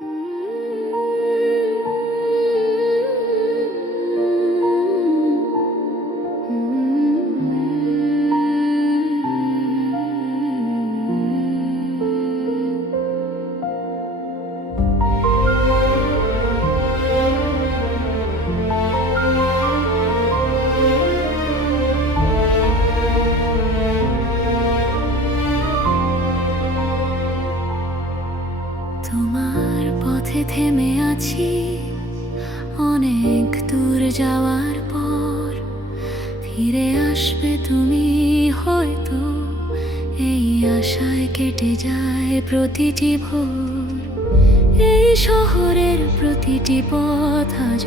তোমার আছি অনেক দূর যাওয়ার পর। ফিরে আসবে তুমি হয়তো, এই আশায় কেটে যায় প্রতিটি ভোর। এই শহরের প্রতিটি পথ আজ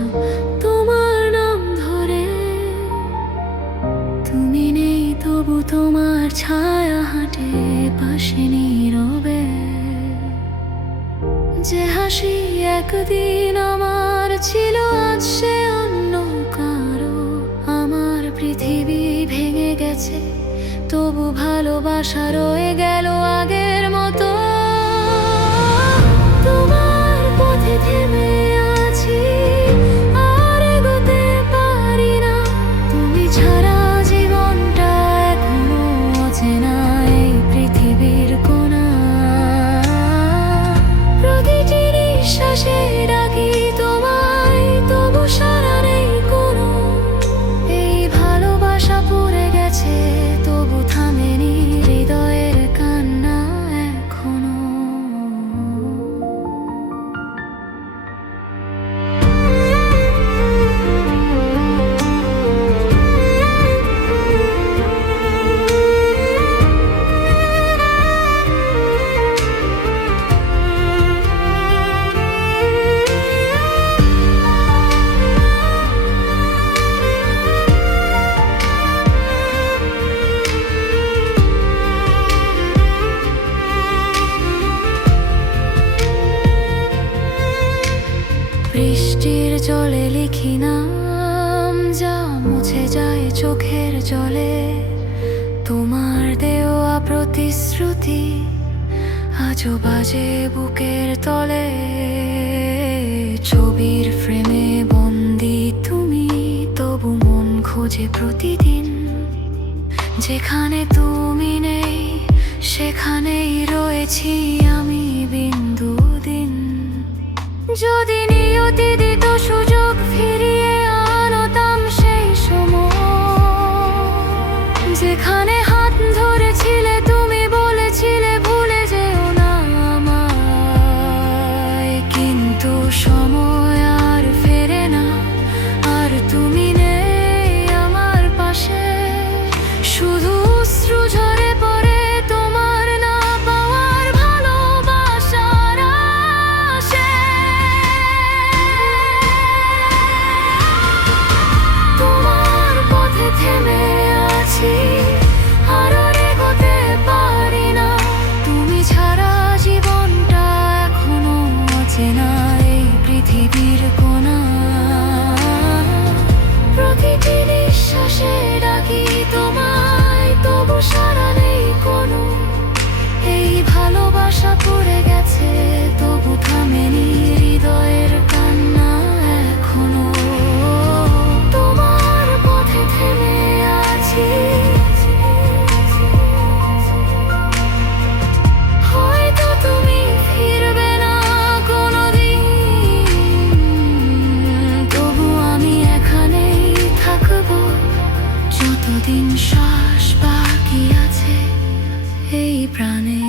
একদিন আমার ছিল, আজ সে অন্য কারও। আমার পৃথিবী ভেঙে গেছে, তবু ভালোবাসা রয়ে গেল আগের 小心 জলে লিখি নাম, যা মুছে যায় চোখের জলে। তোমার দেওয়া প্রতিশ্রুতি আজও বাজে বুকের তলে। ছবির ফ্রেমে বন্দি তুমি, তবু মন খোঁজে প্রতিদিন। যেখানে তুমি নেই, সেখানেই রয়েছি আমি বিন্দু দিন। যদি নিয়তি যতদিন শ্বাস বাকি আছে? এই প্রাণে